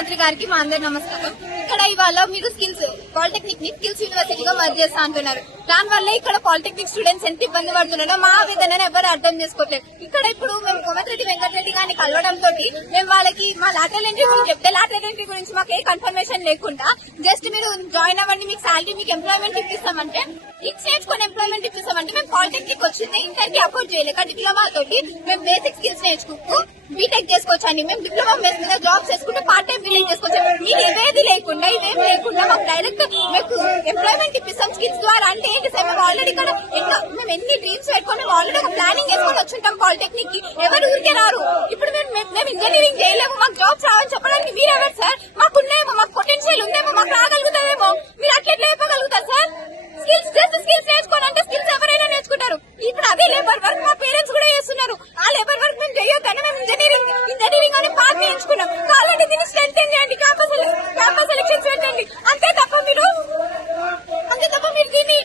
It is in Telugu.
ముఖ్యమంత్రి గారికి మా అందరి నమస్కారం. ఇక్కడ ఇవాళ మీరు స్కిల్స్ పాలిటెక్నిక్ ని స్కిల్స్ యూనివర్సిటీగా మర్జ్ చేస్తా అంటున్నారు. దాని వల్ల ఇక్కడ పాలిటెక్నిక్ స్టూడెంట్స్ ఎంత ఇబ్బంది పడుతున్నారో మా ఆవేదనను ఎవరు అర్థం చేసుకోవట్లేదు. ఇక్కడ ఇప్పుడు మేము కోమటిరెడ్డి వెంకటరెడ్డి గారిని కలవడంతో మేము వాళ్ళకి మా లాటరల్ ఎంట్రీ గురించి చెప్తే లాటరల్ ఎంట్రీ గురించి మాకు ఏ కన్ఫర్మేషన్ లేకుండా జస్ట్ మీరు జాయిన్ అవ్వండి, మీకు శాలరీ, మీకు ఎంప్లాయ్మెంట్ ఇప్పిస్తామంటే ఇట్స్ నేర్చుకుని ఎంప్లాయ్మెంట్ ఇప్పిస్తామంటే మేము పాలిటెక్నిక్ వచ్చింది ఇంటర్ కి అఫోర్డ్ చేయలేక డిప్లొమా తోటి మేము బేసిక్ స్కిల్స్ నేర్చుకుంటూ బీటెక్ చేసుకోవచ్చు అండి. మేము డిప్లొమా బేస్ మీద జాబ్స్ చేసుకుంటే పార్ట్ టైం బీటెక్ చేసుకోవచ్చు. మీరు ఏది లేకుండా ఇదేం లేకుండా మాకు డైరెక్ట్ మీకు ఎంప్లాయ్మెంట్ ఇప్పిస్తాం స్కిల్స్ ద్వారా అంటే ఏంటి సార్? మేము ఆల్రెడీ ఇక్కడ మేము ఎన్ని డ్రీమ్స్ పెట్టుకొని మేము ఆల్రెడీ ఒక ప్లానింగ్ చేసుకొని వచ్చుంటాం పాలిటెక్నిక్ కి. ఎవరు ఊరికే రారు. ఇప్పుడు మేము ఇంజనీరింగ్ చేయలేము, మాకు జాబ్స్ రావని చెప్పడానికి మీరెవరు సార్? మాకున్నాయేమో, మాకు పొటెన్షియల్ ఉందేమో, మాకు రాగలుగుతామేమో, మీరు అట్లా చెప్పగలుగుతారు సార్? స్కిల్స్ జస్ట్ స్కిల్స్ నేర్చుకోవాలంటే స్కిల్స్ ఎవరైనా నేర్చుకుంటారు. ఇప్పుడు అదే లేబర్ వర్క్ మా పేరెంట్స్ కూడా చేస్తున్నారు. ఆ లేబర్ వర్క్ మేము చేయొద్దని మేము ఇంజనీరింగ్ అని పార్ట్ ఎంచుకున్నాం. కావాలంటే దీన్ని స్ట్రెంత్ చేయండి, క్యాంపస్ ఎలక్షన్స్ పెట్టండి. అంతే తప్ప మీరు దీన్ని